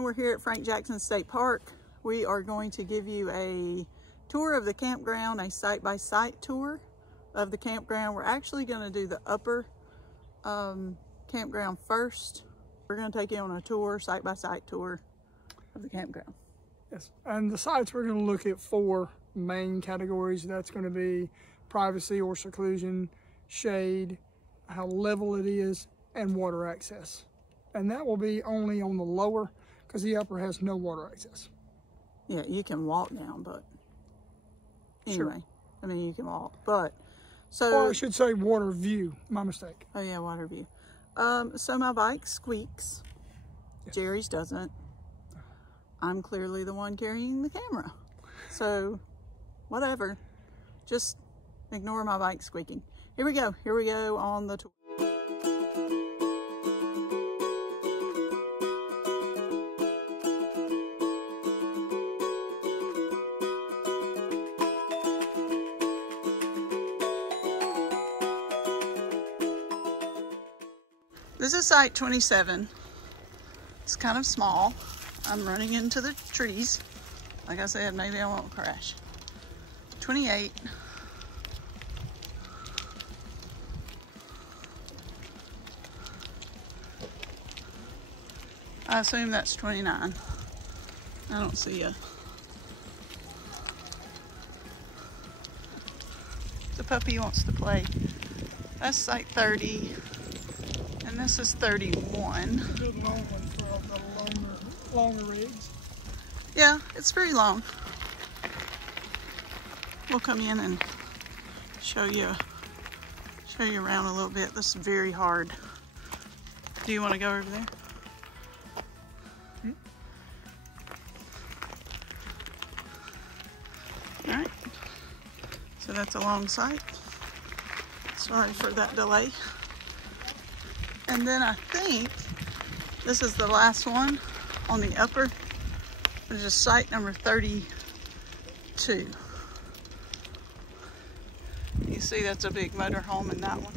everyone, we're here at Frank Jackson State Park. We are going to give you a tour of the campground, a site-by-site tour of the campground. We're actually going to do the upper campground first. We're going to take you on a tour, site-by-site tour of the campground. Yes, and the sites we're going to look at 4 main categories. That's going to be privacy or seclusion, shade, how level it is, and water access. And that will be only on the lower because the upper has no water access. Yeah, you can walk down, but anyway, Sure. I mean, you can walk, but so. Or I should say water view, my mistake. Oh yeah, water view. So my bike squeaks. Yes. Jerry's doesn't. I'm clearly the one carrying the camera. So whatever, just ignore my bike squeaking. Here we go on the tour. This is site 27. It's kind of small. I'm running into the trees. Like I said, maybe I won't crash. 28. I assume that's 29. I don't see a. The puppy wants to play. That's site 30. And this is 31. Good long one for the longer rigs. Yeah, it's pretty long. We'll come in and show you around a little bit. This is very hard. Do you want to go over there? All right. So that's a long site. Sorry for that delay. And then I think this is the last one on the upper, which is site number 32. You see that's a big motor home in that one.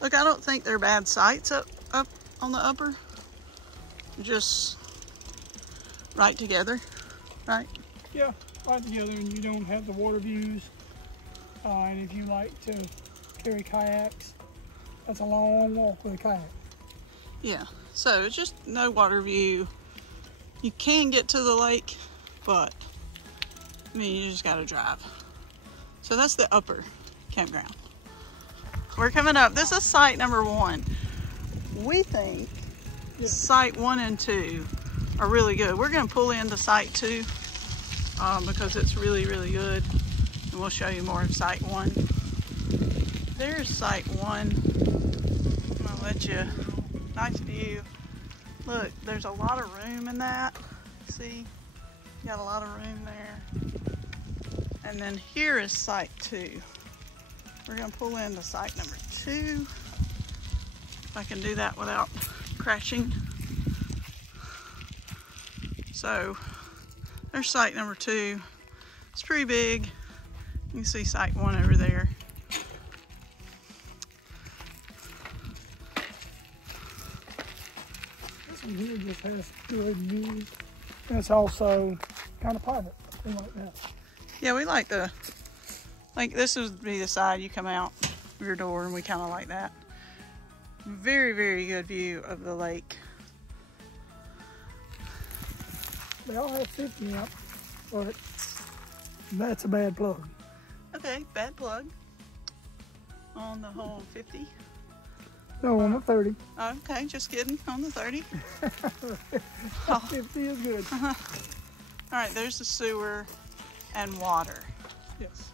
Look, I don't think they're bad sites up on the upper. Just right together, right? Yeah, right together, and you don't have the water views. And if you like to carry kayaks, that's a long walk with a kayak. Yeah, so it's just no water view. You can get to the lake, but I mean, you just gotta drive. So that's the upper campground. We're coming up. This is site number 1. We think site 1 and 2 are really good. We're gonna pull into site 2 because it's really, really good. And we'll show you more of site 1. There's site 1. I'm gonna let you, nice view. Look, there's a lot of room in that. See, you got a lot of room there. And then here is site 2. We're gonna pull into site number 2. If I can do that without crashing. So there's site number 2. It's pretty big. You can see site 1 over there. This one here just has good views. And it's also kind of private. We like that. Yeah, we like this would be the side you come out of your door, and we kind of like that. Very, very good view of the lake. They all have 50 amp, but that's a bad plug. Okay, bad plug on the whole 50. No, on the 30. Okay, just kidding, on the 30. 50 is good. All right, there's the sewer and water. Yes.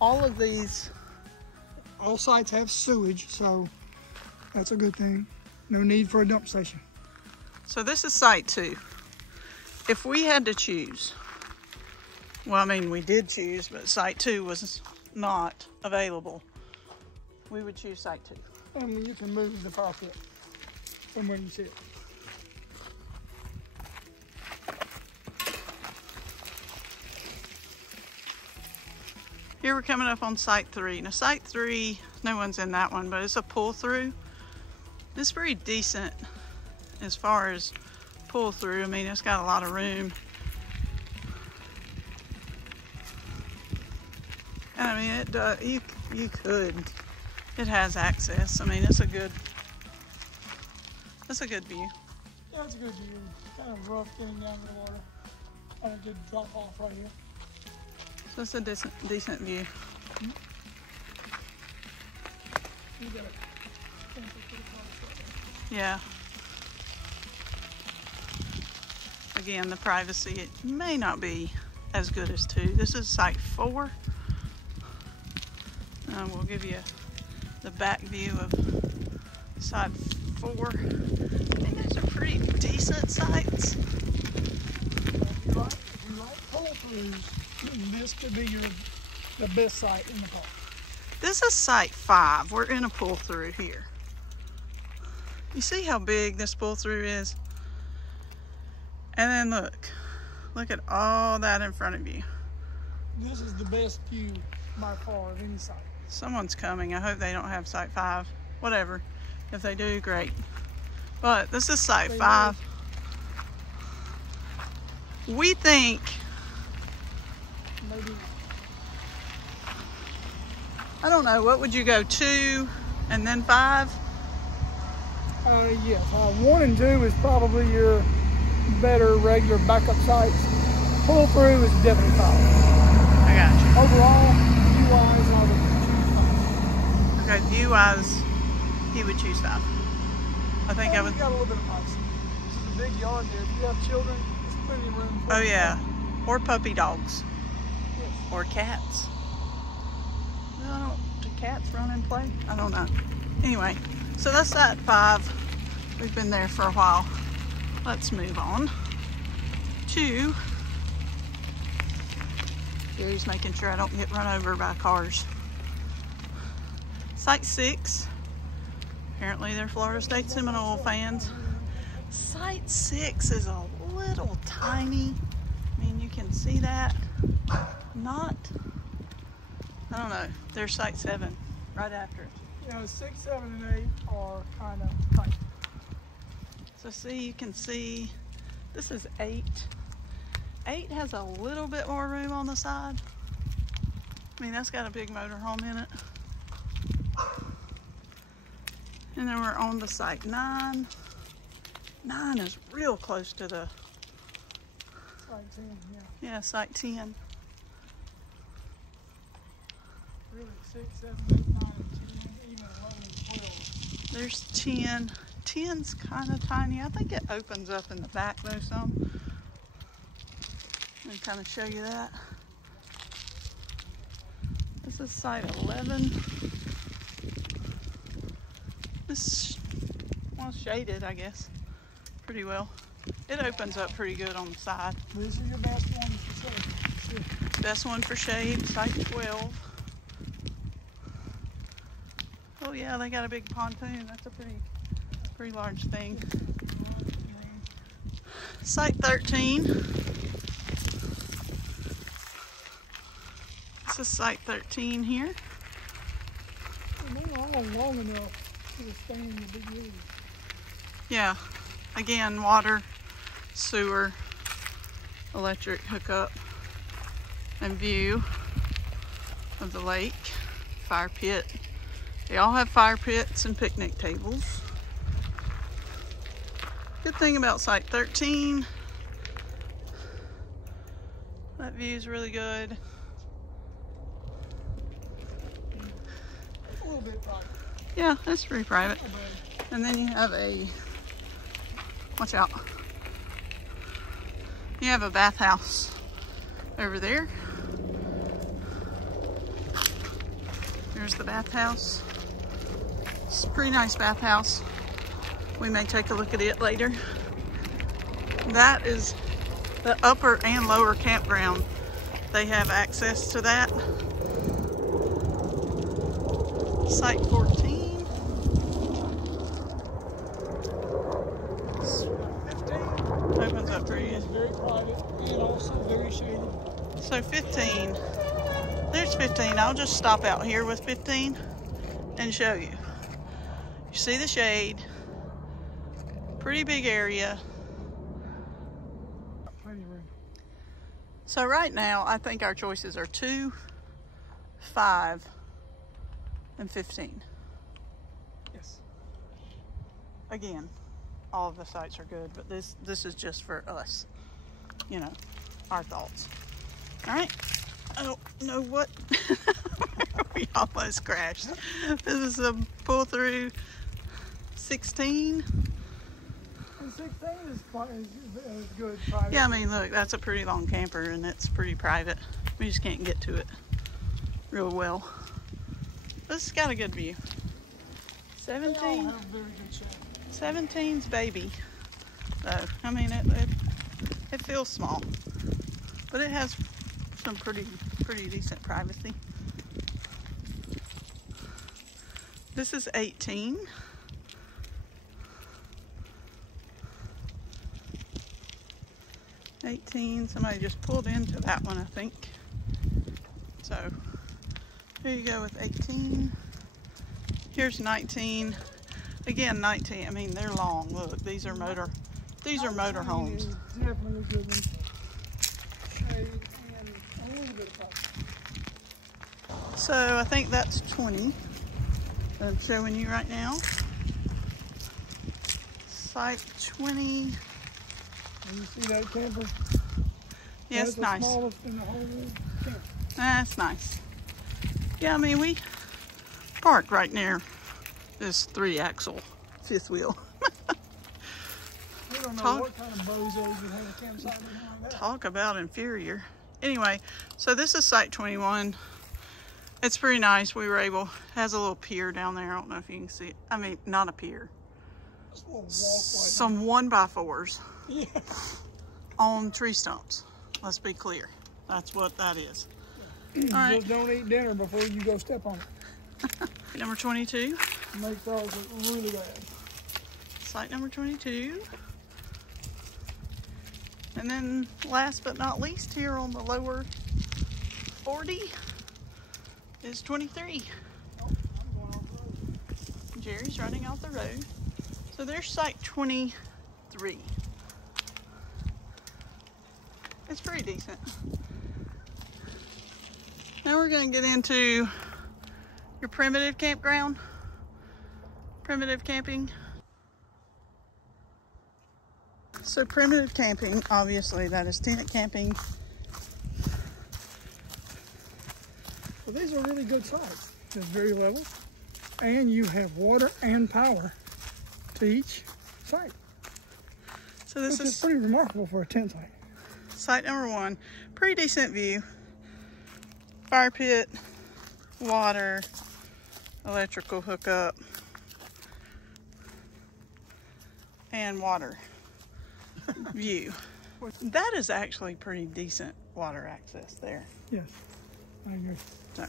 All of these. All sites have sewage, so that's a good thing. No need for a dump station. So this is site 2. If we had to choose, well, I mean, we did choose, but site 2 was not available. We would choose site 2. And you can move the Park-Opp from where you sit. Here we're coming up on site 3. Now site 3, no one's in that one, but it's a pull through. It's pretty decent as far as pull through. I mean, it's got a lot of room. And I mean, it does, you could, it has access. I mean, it's a good view. Yeah, it's a good view. Kind of rough getting down to the water. Kind of good drop off right here. So it's a decent view. Mm-hmm. You got it. Yeah. Again, the privacy, it may not be as good as 2. This is site 4. We'll give you the back view of site 4. I think those are pretty decent sites. If you like pull-throughs, this could be the best site in the park. This is site 5. We're in a pull-through here. You see how big this pull-through is? And then look at all that in front of you. This is the best view by far of any site. Someone's coming. I hope they don't have site 5. Whatever. If they do, great. But this is site 5. We think maybe, I don't know, what would you go, 2 and then 5? Yes, 1 and 2 is probably your better regular backup sites. Pull through is definitely 5. I got you. Overall, view-wise, I would choose 5. Okay, view-wise, he would choose 5. I think I would. Got a little bit of privacy. This is a big yard there. If you have children, there's plenty of room for Oh yeah, or puppy dogs, yes. or cats. Do cats run and play? I don't know. Anyway, so that's site 5. We've been there for a while. Let's move on to, Gary's making sure I don't get run over by cars. Site 6. Apparently they're Florida State Seminole fans. Site 6 is a little tiny. I mean, you can see that. Not, I don't know. There's site 7 right after it. You know, 6, 7, and 8 are kind of tight. So see, you can see, this is 8. 8 has a little bit more room on the side. I mean, that's got a big motorhome in it. And then we're on the site 9. 9 is real close to the, Site 10, yeah. yeah, site 10. Really, 6, 7, 8, 9, and 10, even 11 and 12. There's 10. 10's kind of tiny. I think it opens up in the back though some. Let me kind of show you that. This is site 11. This, well, shaded, I guess, pretty well. It opens up pretty good on the side. This is your best one for shade. Best one for shade, site 12. Oh yeah, they got a big pontoon. That's a pretty large thing. Site 13. This is site 13 here. They're all long enough to withstand the big waves. Yeah, again, water, sewer, electric hookup, and view of the lake, fire pit. They all have fire pits and picnic tables. Good thing about site 13, that view is really good. It's a little bit private. Yeah, that's pretty private. And then you have watch out. You have a bathhouse over there. There's the bathhouse. It's a pretty nice bathhouse. We may take a look at it later. That is the upper and lower campground. They have access to that. Site 14. 15. Opens up pretty good. It's very private and also very shaded. So 15. There's 15. I'll just stop out here with 15 and show you. You see the shade. Pretty big area. Plenty of room. So right now, I think our choices are 2, 5, and 15. Yes. Again, all of the sites are good, but this is just for us, you know, our thoughts. All right. I don't know what. We almost crashed. This is a pull through 16. And 16 is good. Private. Yeah, I mean, look, that's a pretty long camper and it's pretty private. We just can't get to it real well. This has got a good view. 17. They all have very good shape. 17's baby. So, I mean, it feels small, but it has some pretty decent privacy. This is 18. Somebody just pulled into that one, I think. So here you go with 18. Here's 19. Again, 19. I mean, they're long. Look, these are motor homes. Definitely a good one. Shade and a little bit of price. So I think that's 20. I'm showing you right now. Site 20. And you see that camper? Yeah, it's nice. The smallest in the whole camper. That's nice. Yeah, I mean, we parked right near this 3-axle fifth wheel. We don't know what kind of bozos would have a campsite like that. Talk about inferior. Anyway, so this is Site 21. It's pretty nice. We were able, has a little pier down there. I don't know if you can see it. I mean, not a pier. Just a little walkway. Some 1x4s Yeah. on tree stumps. Let's be clear. That's what that is. Yeah. All right. Just don't eat dinner before you go step on it. Number 22. Make those look really bad. Site number 22. And then last but not least, here on the lower 40 is 23. Oh, I'm going off the road. Jerry's running off the road. So there's Site 23. It's pretty decent. Now we're going to get into your primitive campground, primitive camping. So primitive camping, obviously that is tenant camping. Well, these are really good sites. It's very level, and you have water and power to each site. So this is pretty remarkable for a tent site. Site number 1. Pretty decent view. Fire pit, water, electrical hookup, and water view. That is actually pretty decent water access there. Yes, I agree. So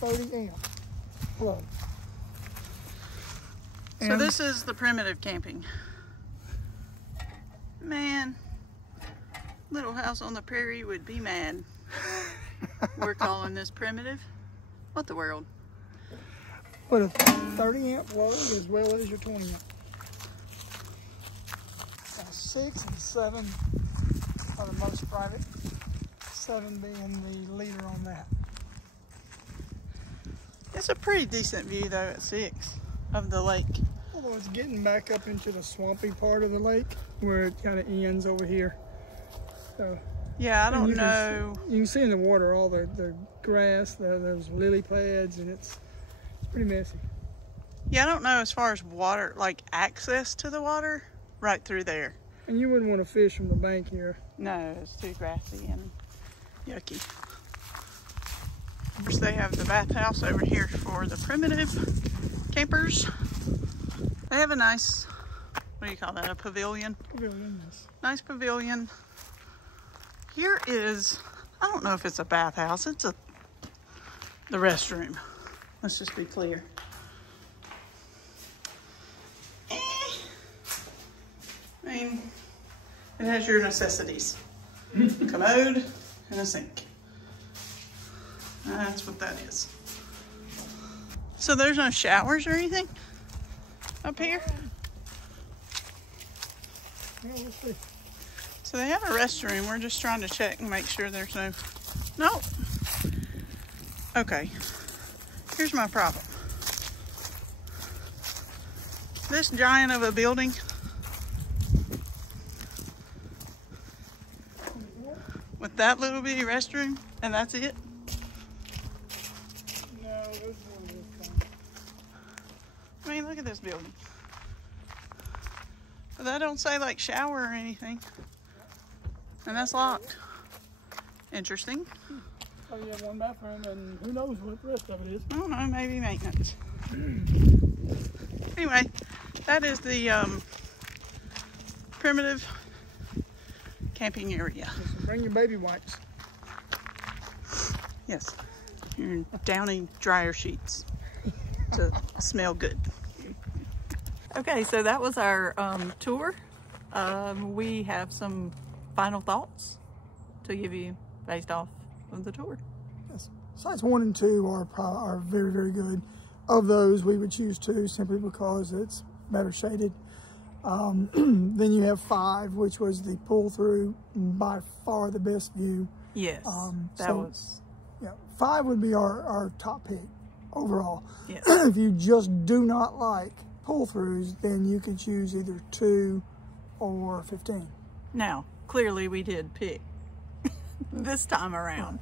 30 amp plug. So this is the primitive camping. Man, Little House on the Prairie would be mad. We're calling this primitive. What the world? Put a 30 amp plug as well as your 20 amp. 6 and 7 are the most private. 7 being the leader on that. It's a pretty decent view though at 6 of the lake. Although it's getting back up into the swampy part of the lake where it kind of ends over here. So yeah, I don't know. You can see in the water all the grass, those lily pads, and it's pretty messy. Yeah, I don't know as far as water, like access to the water right through there. And you wouldn't want to fish from the bank here. No, it's too grassy and yucky. Of course, they have the bathhouse over here for the primitive campers. They have a nice, what do you call that, a pavilion? Pavilion, yes. Nice pavilion. Here is, I don't know if it's a bathhouse, it's the restroom. Let's just be clear. I mean, it has your necessities. A commode and a sink. That's what that is. So there's no showers or anything up here? Yeah, we'll see. So they have a restroom. We're just trying to check and make sure there's no. Okay. Here's my problem. This giant of a building with that little bitty restroom, and that's it. No, there's one of this kind. I mean, look at this building. But that don't say like shower or anything. And that's locked. Interesting. Oh, you have one bathroom, and who knows what the rest of it is. I don't know, maybe maintenance. Anyway, that is the primitive camping area. So bring your baby wipes. Yes, your downy dryer sheets to smell good. Okay, so that was our tour. We have some final thoughts to give you based off of the tour. Yes. Sites 1 and 2 are very, very good. Of those, we would choose 2 simply because it's better shaded. Then you have 5, which was the pull-through, by far the best view. Yes, Yeah, 5 would be our top pick overall. Yes. If you just do not like pull-throughs, then you can choose either 2 or 15. Now, clearly we did pick this time around,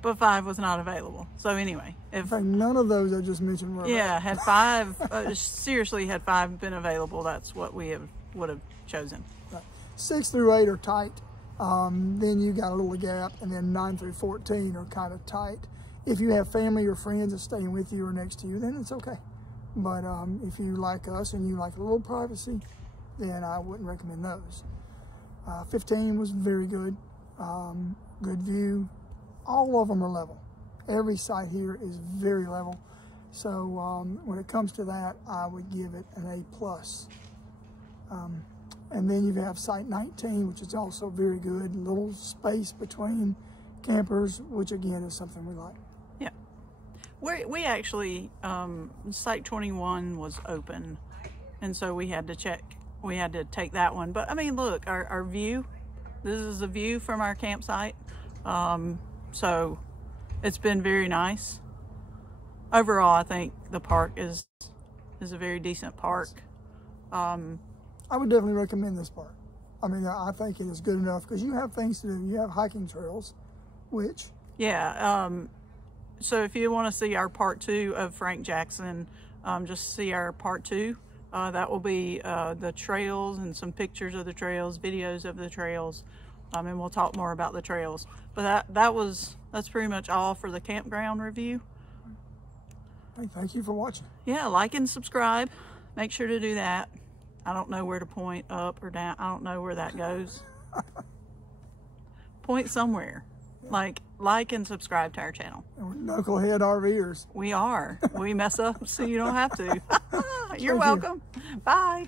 but 5 was not available. So anyway, in fact, none of those I just mentioned were available. Had 5 seriously, had 5 been available, that's what we would have chosen. Right. 6 through 8 are tight. Then you got a little gap, and then 9 through 14 are kind of tight. If you have family or friends that's staying with you or next to you, then it's okay. But if you like us and you like a little privacy, then I wouldn't recommend those. 15 was very good. Good view. All of them are level. Every site here is very level. So when it comes to that, I would give it an A+. And then you have site 19, which is also very good. Little space between campers, which again is something we like. Yeah. We actually, site 21 was open, and so we had to check. We had to take that one. But I mean, look, our view, this is a view from our campsite. So it's been very nice. Overall, I think the park is a very decent park. I would definitely recommend this park. I mean, I think it is good enough because you have things to do. You have hiking trails, which... Yeah, so if you want to see our part 2 of Frank Jackson, just see our part 2. That will be the trails and some pictures of the trails, videos of the trails, and we'll talk more about the trails. But that's pretty much all for the campground review. Hey, thank you for watching. Yeah, like and subscribe. Make sure to do that. I don't know where to point, up or down. I don't know where that goes. Point somewhere. Like and subscribe to our channel. And we're knucklehead RVers. We are. We mess up so you don't have to. You're welcome. Bye.